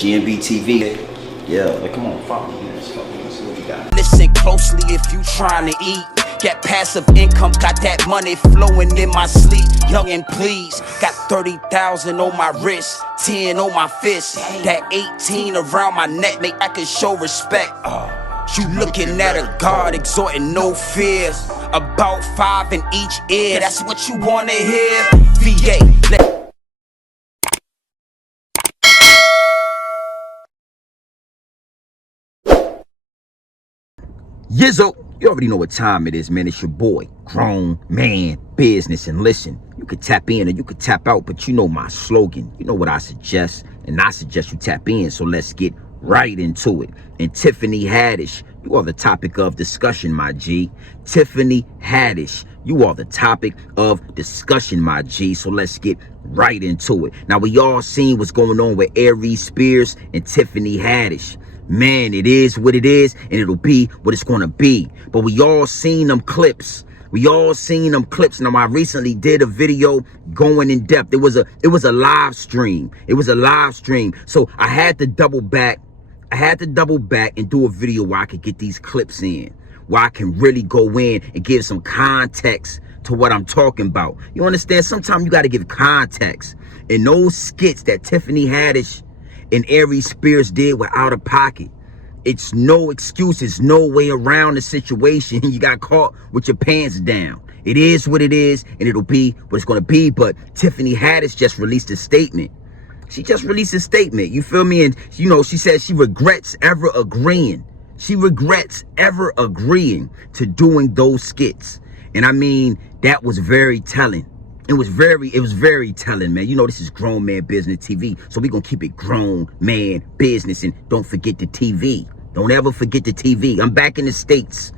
GMB TV. Yeah, like, come on, follow me. Let's see what we got. Listen closely if you trying to eat. Get passive income, got that money flowing in my sleep. Young and please, got 30,000 on my wrist, 10 on my fist, that 18 around my neck, make I can show respect. You looking at a God exhorting no fear, about 5 in each ear, that's what you wanna hear. VA, Yizzo, you already know what time it is, man. It's your boy, Grown Man Business. And listen, you could tap in or you could tap out, but you know my slogan. You know what I suggest, and I suggest you tap in. So let's get right into it. And Tiffany Hadish, you are the topic of discussion, my G. Tiffany Hadish, you are the topic of discussion, my G. So let's get right into it. Now, we all seen what's going on with Aries Spears and Tiffany Hadish. Man, it is what it is, and it'll be what it's gonna be. But we all seen them clips. Now, I recently did a video going in depth. It was a live stream. So I had to double back. And do a video where I could get these clips in, where I can really go in and give some context to what I'm talking about. You understand? Sometimes you got to give context. And those skits that Tiffany Hadish and Aries Spears did were out of pocket. It's no excuses, no way around the situation. You got caught with your pants down. It is what it is, and it'll be what it's going to be. But Tiffany Hadish just released a statement. You feel me? And, you know, she said she regrets ever agreeing. To doing those skits. And I mean, that was very telling. It was very telling, man. You know, this is Grown Man Business TV. So we're going to keep it Grown Man Business. And don't forget the TV. Don't ever forget the TV. I'm back in the States,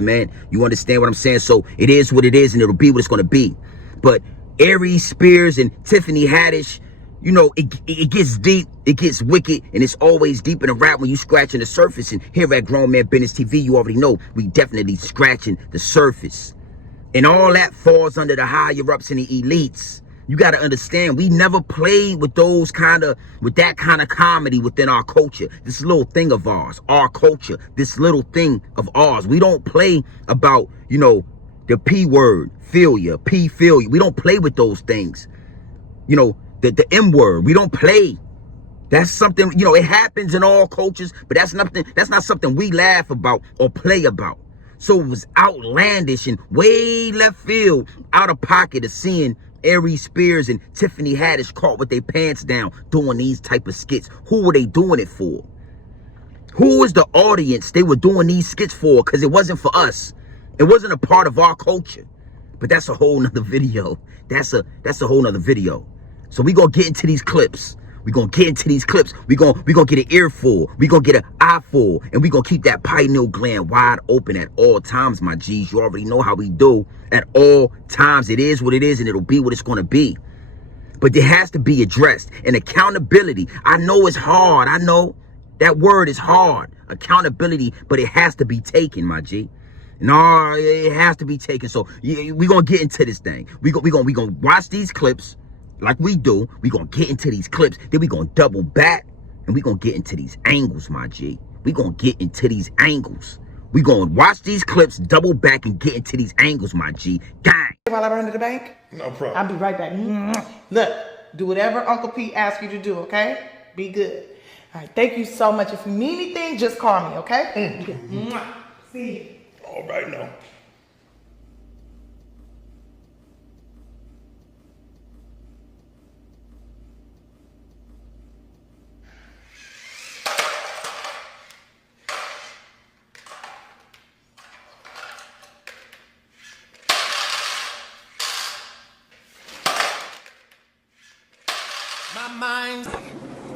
man. You understand what I'm saying? So it is what it is, and it'll be what it's going to be. But Aries Spears and Tiffany Hadish, you know, it gets deep, it gets wicked, and it's always deep in a rap when you scratching the surface. And here at Grown Man Business TV, you already know we definitely scratching the surface. And all that falls under the higher ups and the elites. You got to understand, we never played with that kind of comedy within our culture. This little thing of ours, our culture, this little thing of ours. We don't play about, you know, the P word, failure, P failure. We don't play with those things. You know, the M word, we don't play. That's something, you know, it happens in all cultures, but that's not something we laugh about or play about. So it was outlandish and way left field, out of pocket of seeing Aries Spears and Tiffany Hadish caught with their pants down doing these type of skits. Who were they doing it for? Who was the audience they were doing these skits for? Because it wasn't for us. It wasn't a part of our culture. But that's a whole nother video. That's a whole nother video. So we gonna get into these clips. We gonna get an earful. We gonna get an eyeful. And we gonna keep that pineal gland wide open at all times, my G's. You already know how we do. At all times, it is what it is, and it'll be what it's gonna be. But it has to be addressed. And accountability, I know it's hard. I know that word is hard. Accountability, but it has to be taken, my G. No, it has to be taken. So we gonna get into this thing. We gonna watch these clips. Like we do, we gonna get into these clips, then we gonna double back, and we gonna get into these angles, my G. We gonna get into these angles. We gonna watch these clips, double back, and get into these angles, my G. Gang. While I run to the bank? No problem. I'll be right back. Look, do whatever Uncle P asks you to do, okay? Be good. All right, thank you so much. If you need anything, just call me, okay? See you. All right now.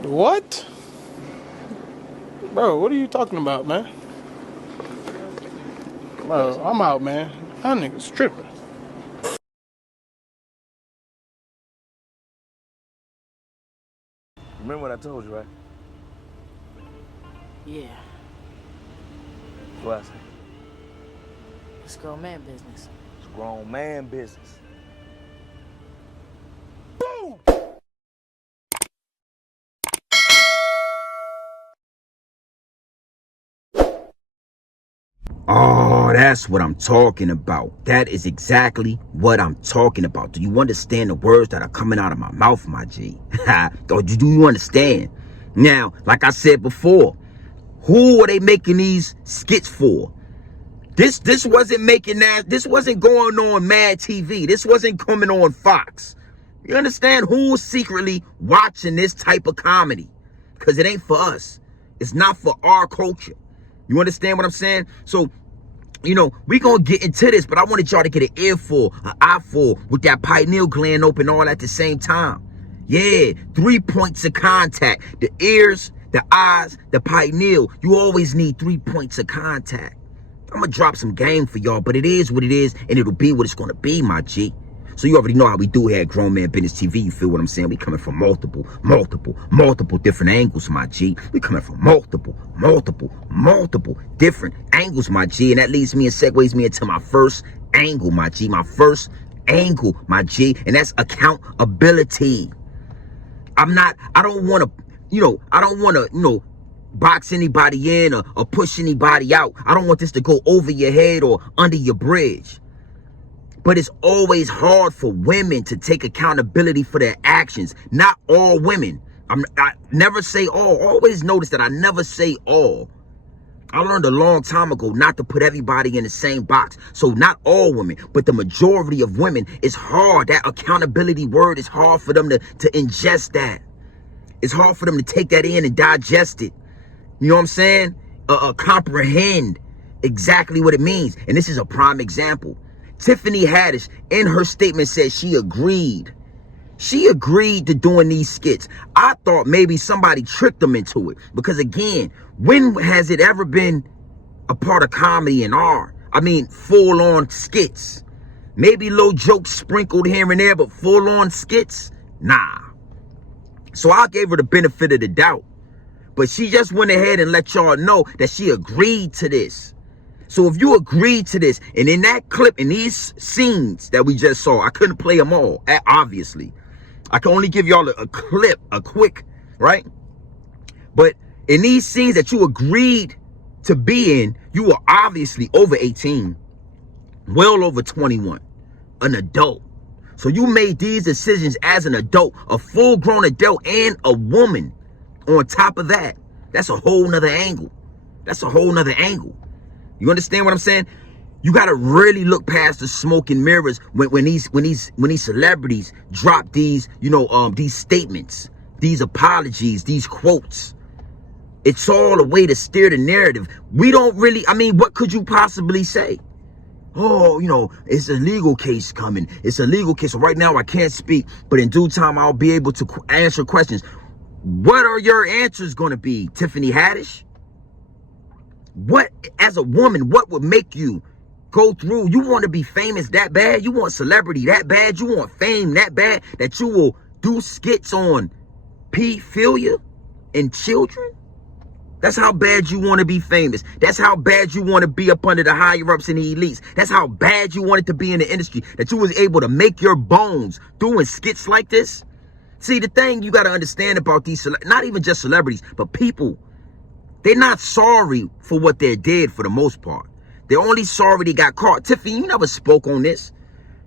What? Bro, what are you talking about, man? Bro, I'm out, man. That nigga's tripping. Remember what I told you, right? Yeah, What I say? it's grown man business. It's grown man business. Oh, that's what I'm talking about. That is exactly what I'm talking about. Do you understand the words that are coming out of my mouth, my G? Or do you understand? Now, like I said before, who are they making these skits for? This wasn't making that. This wasn't going on Mad TV. This wasn't coming on Fox. You understand who's secretly watching this type of comedy? Because it ain't for us. It's not for our culture. You understand what I'm saying? So, you know, we gonna get into this, but I wanted y'all to get an earful, an eyeful with that pineal gland open all at the same time. Yeah, 3 points of contact. The ears, the eyes, the pineal. You always need 3 points of contact. I'm gonna drop some game for y'all, but it is what it is, and it'll be what it's gonna be, my G. So you already know how we do here at Grown Man Business TV. You feel what I'm saying? We coming from multiple different angles, my G. We coming from multiple different angles, my G. And that leads me and segues me into my first angle, my G. My first angle, my G. And that's accountability. I don't want to, box anybody in or push anybody out. I don't want this to go over your head or under your bridge. But it's always hard for women to take accountability for their actions. Not all women. I never say all. Always notice that I never say all. I learned a long time ago not to put everybody in the same box. So not all women, but the majority of women, it's hard. That accountability word is hard for them to ingest that. It's hard for them to take that in and digest it. You know what I'm saying? Comprehend exactly what it means. And this is a prime example. Tiffany Hadish, in her statement, said she agreed. She agreed to doing these skits. I thought maybe somebody tricked them into it. Because again, when has it ever been a part of comedy and art? I mean, full-on skits. Maybe little jokes sprinkled here and there, but full-on skits? Nah. So I gave her the benefit of the doubt. But she just went ahead and let y'all know that she agreed to this. So if you agreed to this, and in that clip, in these scenes that we just saw, I couldn't play them all, obviously. I can only give y'all a clip, a quick, right? But in these scenes that you agreed to be in, you were obviously over 18, well over 21, an adult. So you made these decisions as an adult, a full-grown adult and a woman. On top of that, that's a whole nother angle. That's a whole nother angle. You understand what I'm saying? You got to really look past the smoke and mirrors when these celebrities drop these, these statements, these apologies, these quotes. It's all a way to steer the narrative. We don't really, what could you possibly say? Oh, it's a legal case coming. It's a legal case. So right now I can't speak, but in due time I'll be able to answer questions. What are your answers going to be, Tiffany Hadish? What, as a woman, what would make you go through? You want to be famous that bad? You want celebrity that bad? You want fame that bad that you will do skits on pedophilia and children? That's how bad you want to be famous. That's how bad you want to be up under the higher ups and the elites. That's how bad you want it to be in the industry, that you was able to make your bones doing skits like this. See, the thing you got to understand about these, not even just celebrities, but people, they're not sorry for what they did for the most part. They're only sorry they got caught. Tiffany, you never spoke on this.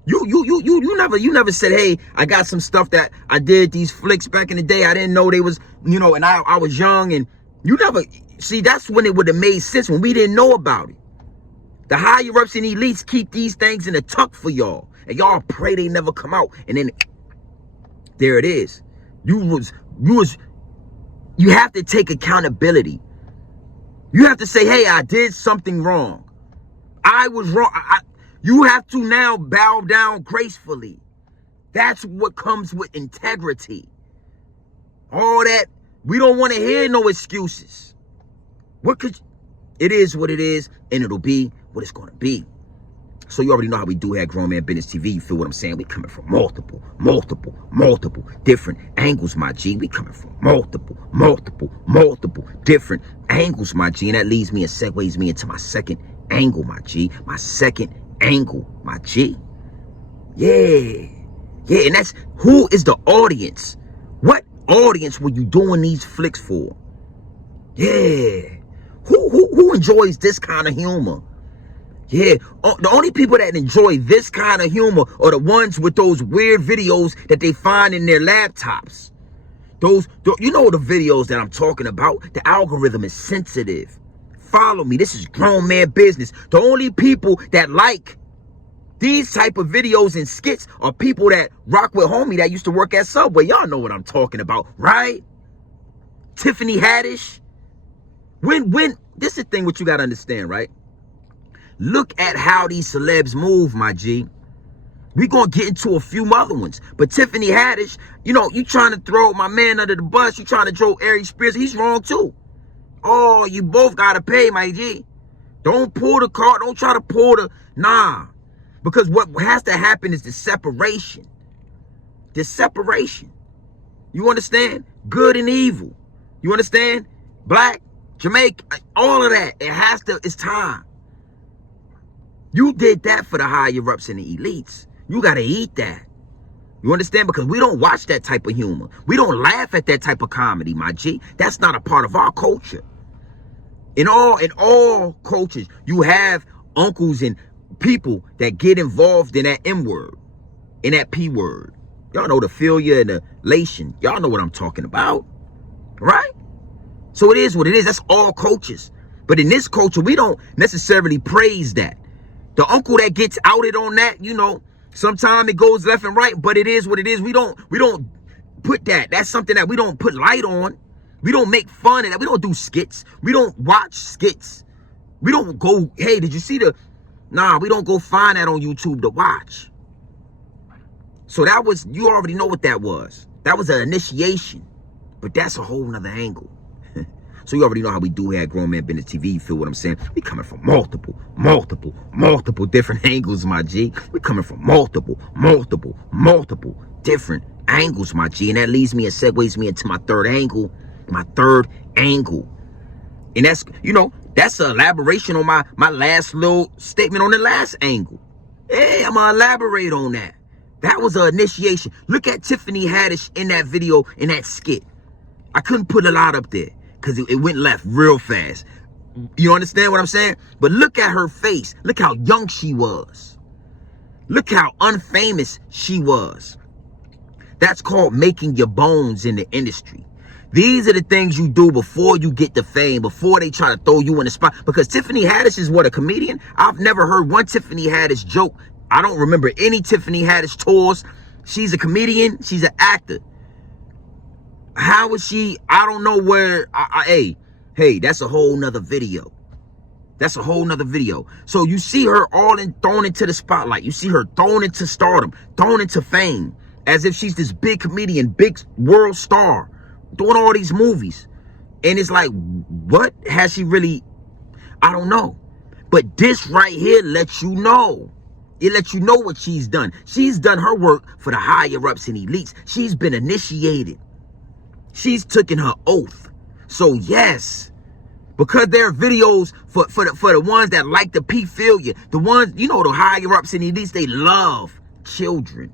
You never said, hey, I got some stuff that I did these flicks back in the day. I didn't know they was, and I was young, and you never, see, that's when it would have made sense, when we didn't know about it. The higher ups and elites keep these things in the tuck for y'all, and y'all pray they never come out, and then there it is. You have to take accountability. You have to say, hey, I did something wrong. I was wrong. You have to now bow down gracefully. That's what comes with integrity. All that, we don't want to hear no excuses. It is what it is, and it'll be what it's going to be. So you already know how we do here at Grown Man Business TV. You feel what I'm saying? We coming from multiple different angles, my G. We coming from multiple different angles, my G. And that leads me and segues me into my second angle, my G. My second angle, my G. Yeah. And that's, who is the audience? What audience were you doing these flicks for? Yeah. Who enjoys this kind of humor? Yeah, the only people that enjoy this kind of humor are the ones with those weird videos that they find in their laptops. You know the videos that I'm talking about. The algorithm is sensitive. Follow me. This is grown man business. The only people that like these type of videos and skits are people that rock with homie that used to work at Subway. Y'all know what I'm talking about, right? Tiffany Hadish. This is the thing what you got to understand, right? Look at how these celebs move, my G. We're going to get into a few other ones. But Tiffany Hadish, you know, you trying to throw my man under the bus. You trying to throw Ari Spears. He's wrong too. Oh, you both got to pay, my G. Don't pull the card. Don't try to pull the... Nah. Because what has to happen is the separation. The separation. You understand? Good and evil. You understand? Black, Jamaican, all of that. It has to... It's time. You did that for the higher-ups and the elites. You got to eat that. You understand? Because we don't watch that type of humor. We don't laugh at that type of comedy, my G. That's not a part of our culture. In all cultures, you have uncles and people that get involved in that M word, in that P word. Y'all know the philia and the lation. Y'all know what I'm talking about, right? So it is what it is. That's all cultures. But in this culture, we don't necessarily praise that. The uncle that gets outed on that, you know, sometimes it goes left and right, but it is what it is. We don't put that. That's something that we don't put light on. We don't make fun of that. We don't do skits. We don't watch skits. We don't go, hey, did you see the... Nah, we don't go find that on YouTube to watch. So that was, you already know what that was. That was an initiation. But that's a whole nother angle. So you already know how we do here at Grown Man Business TV. You feel what I'm saying? We coming from multiple different angles, my G. We coming from multiple different angles, my G. And that leads me and segues me into my third angle. My third angle. And that's, you know, that's an elaboration on my last little statement on the last angle. Hey, I'm gonna elaborate on that. That was an initiation. Look at Tiffany Haddish in that video, in that skit. I couldn't put a lot up there because it went left real fast. You understand what I'm saying? But look at her face. Look how young she was. Look how unfamous she was. That's called making your bones in the industry. These are the things you do before you get the fame, before they try to throw you in the spot. Because Tiffany Haddish is what, a comedian? I've never heard one Tiffany Haddish joke. I don't remember any Tiffany Haddish tours. She's a comedian. She's an actor. How is she? I don't know where. Hey, that's a whole nother video. That's a whole nother video. So you see her thrown into the spotlight. You see her thrown into stardom, thrown into fame, as if she's this big comedian, big world star, doing all these movies. And it's like, what has she really? I don't know. But this right here lets you know. It lets you know what she's done. She's done her work for the higher ups and elites. She's been initiated. She's taken her oath. So yes, because there are videos for the ones that like the pedophilia, the ones, you know, the higher ups and elites, they love children.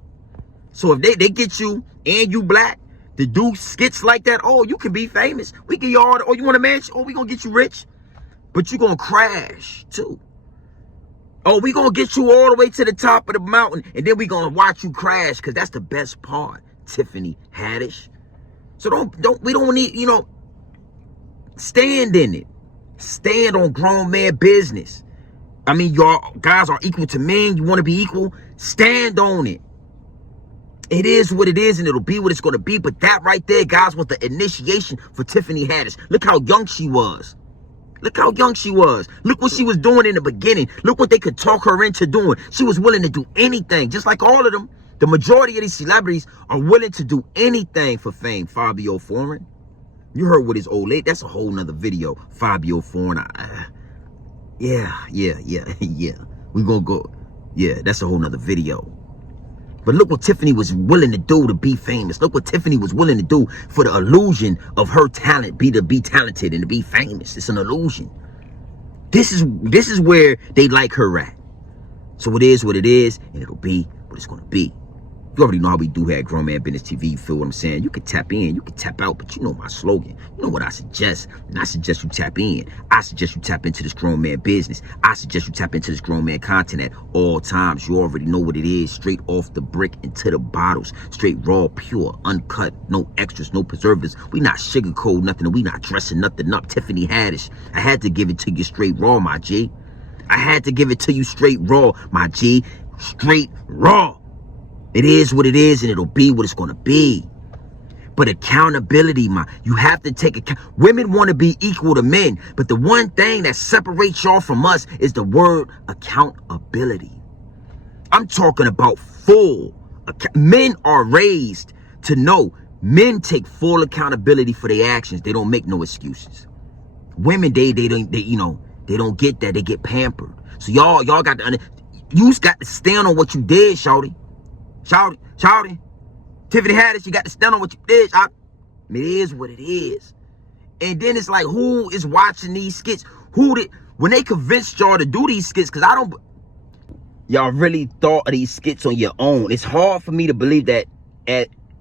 So if they get you and you black to do skits like that, oh, you can be famous. We get you all, oh, you want a mansion? Oh, we gonna get you rich. But you gonna crash too. Oh, we gonna get you all the way to the top of the mountain, and then we gonna watch you crash, because that's the best part, Tiffany Haddish. So we don't need, you know, stand in it. Stand on grown man business. I mean, y'all guys are equal to men. You want to be equal? Stand on it. It is what it is, and it'll be what it's going to be. But that right there, guys, was the initiation for Tiffany Haddish. Look how young she was. Look how young she was. Look what she was doing in the beginning. Look what they could talk her into doing. She was willing to do anything, just like all of them. The majority of these celebrities are willing to do anything for fame. Fabio Foreign. You heard what his old lady. That's a whole nother video. Fabio Foreign. Yeah. We gonna go. Yeah, that's a whole nother video. But look what Tiffany was willing to do to be famous. Look what Tiffany was willing to do for the illusion of her talent, to be talented and to be famous. It's an illusion. This is where they like her at. So it is what it is, and it'll be what it's gonna be. You already know how we do here at Grown Man Business TV. You feel what I'm saying? You can tap in, you can tap out, but you know my slogan. You know what I suggest. And I suggest you tap in. I suggest you tap into this grown man business. I suggest you tap into this grown man content at all times. You already know what it is. Straight off the brick into the bottles. Straight raw, pure, uncut. No extras, no preservatives. We not sugarcoat nothing. We not dressing nothing up. Tiffany Hadish. I had to give it to you straight raw, my G. I had to give it to you straight raw, my G. Straight raw. It is what it is, and it'll be what it's going to be. But accountability, you have to take account. Women want to be equal to men, but the one thing that separates y'all from us is the word accountability. I'm talking about full. Men are raised to know men take full accountability for their actions. They don't make no excuses. Women, they don't get that. They get pampered. So y'all got to you got to stand on what you did, shawty. Shawty. Tiffany Hadish, you got to stand on what you did. It is what it is. And then it's like, who is watching these skits? When they convinced y'all to do these skits, because y'all really thought of these skits on your own. It's hard for me to believe that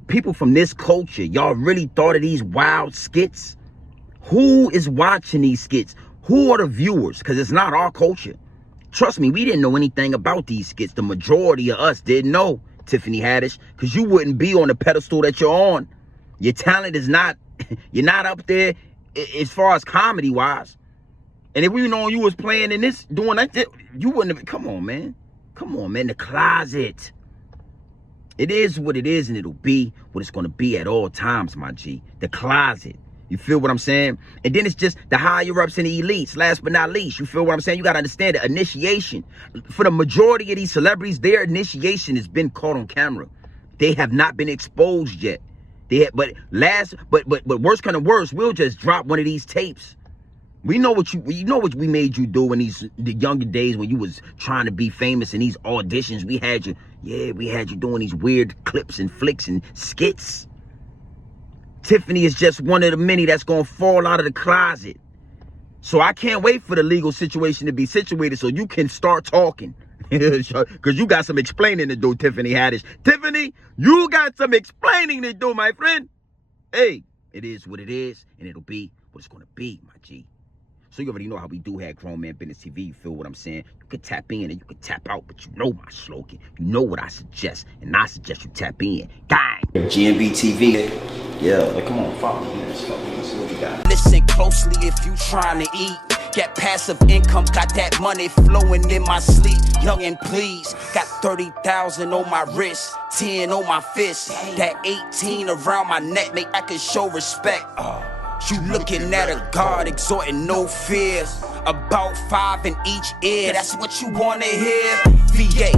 people from this culture, y'all really thought of these wild skits. Who is watching these skits? Who are the viewers? Because it's not our culture. Trust me, we didn't know anything about these skits. The majority of us didn't know, Tiffany Hadish, because you wouldn't be on the pedestal that you're on. Your talent is not, you're not up there as far as comedy wise. And if we known you was playing in this, doing that, you wouldn't have, come on, man. The closet. It is what it is, and it'll be what it's going to be at all times, my G. The closet. You feel what I'm saying? And then it's just the higher ups and the elites. Last but not least, you feel what I'm saying? You got to understand the initiation. For the majority of these celebrities, their initiation has been caught on camera. They have not been exposed yet. But worse kind of worse, we'll just drop one of these tapes. We know what we made you do in the younger days when you was trying to be famous in these auditions. We had you doing these weird clips and flicks and skits. Tiffany is just one of the many that's going to fall out of the closet. So I can't wait for the legal situation to be situated so you can start talking. Because you got some explaining to do, Tiffany Hadish. Tiffany, you got some explaining to do, my friend. Hey, it is what it is, and it'll be what it's going to be, my G. So you already know how we do here at Grown Man Business TV. You feel what I'm saying? You can tap in and you can tap out, but you know my slogan. You know what I suggest, and I suggest you tap in. Gang! GNB TV. Yeah, like, come on, follow me. Let's see what we got. Listen closely if you trying to eat. Get passive income, got that money flowing in my sleep. Young and please, got 30,000 on my wrist, 10 on my fist. That 18 around my neck, make I can show respect. You looking at a God exhorting no fear. About 5 in each ear, that's what you wanna hear. VA,